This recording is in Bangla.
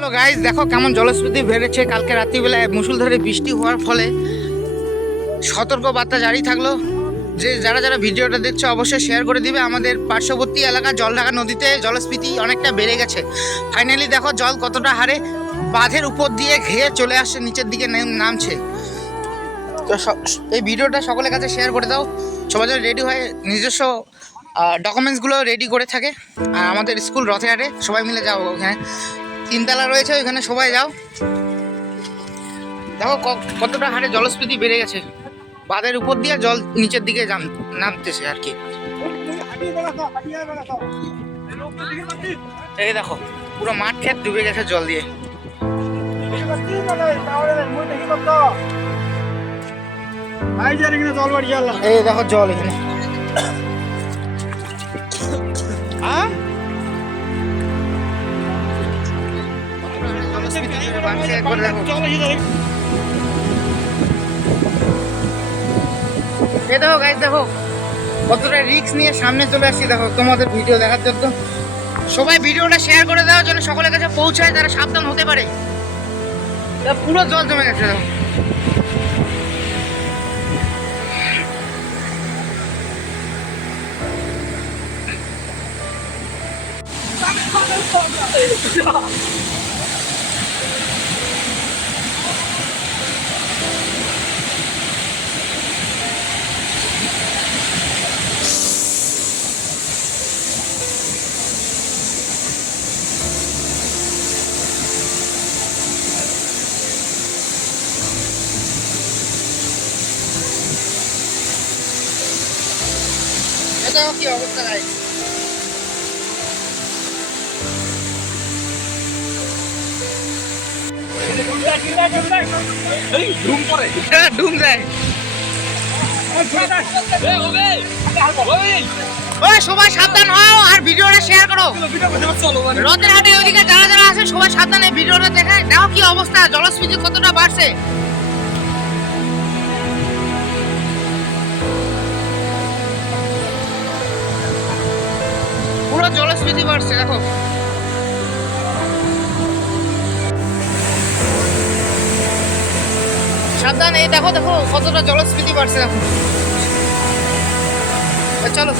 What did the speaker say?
হ্যালো গাইস, দেখো কেমন জলস্ফীতি বেড়েছে। কালকে রাত্রিবেলায় মুষলধারে বৃষ্টি হওয়ার ফলে সতর্ক বার্তা জারি থাকলো যে যারা যারা ভিডিওটা দেখছে অবশ্যই শেয়ার করে দিবে। আমাদের পার্শ্ববর্তী এলাকা জলঢাকা নদীতে জলস্ফীতি অনেকটা বেড়ে গেছে। ফাইনালি দেখো জল কতটা হারে বাঁধের উপর দিয়ে ঘেয়ে চলে আসছে, নিচের দিকে নামছে। তো এই ভিডিওটা সকলের কাছে শেয়ার করে দাও। সবাই যেন রেডি হয়ে নিজস্ব ডকুমেন্টসগুলো রেডি করে থাকে। আর আমাদের স্কুল রথেহাটে সবাই মিলে যাও, ওখানে 3 তলা রয়েছে, ওইখানে সবাই যাও। দেখো কতটা হারে জলস্ফীতি বেড়ে গেছে, বাঁধের উপর দিয়ে জল নিচের দিকে নামতেছে আর কি। এই দেখো পুরো মাঠ ক্ষেত ডুবে গেছে জল দিয়ে। এই দেখো জল এখানে। এই দেখো গাইস, দেখো কতটা রিস্ক নিয়ে সামনে চলে আসছি। দেখো তোমাদের ভিডিও দেখার জন্য সবাই ভিডিওটা শেয়ার করে দেওয়ার জন্য সকলের কাছে পৌঁছায়, যারা সাবধান হতে পারে। পুরো জল জমে গেছে। দেখো এটা কি অবস্থা গাইস। ডুম যায়। সবাই সাবধান হও আর ভিডিওটা শেয়ার করো। রথের হাটে ওইদিকে যারা যারা আছে সবাই সাবধানে ভিডিওটা দেখায়। দেখো কি অবস্থা, জলস্ফীতি কতটা বাড়ছে। পুরো জলস্ফীতি বাড়ছে দেখো। সাবধান, এই দেখো দেখো কতটা জলস্ফীতি বাড়ছে দেখো। চলো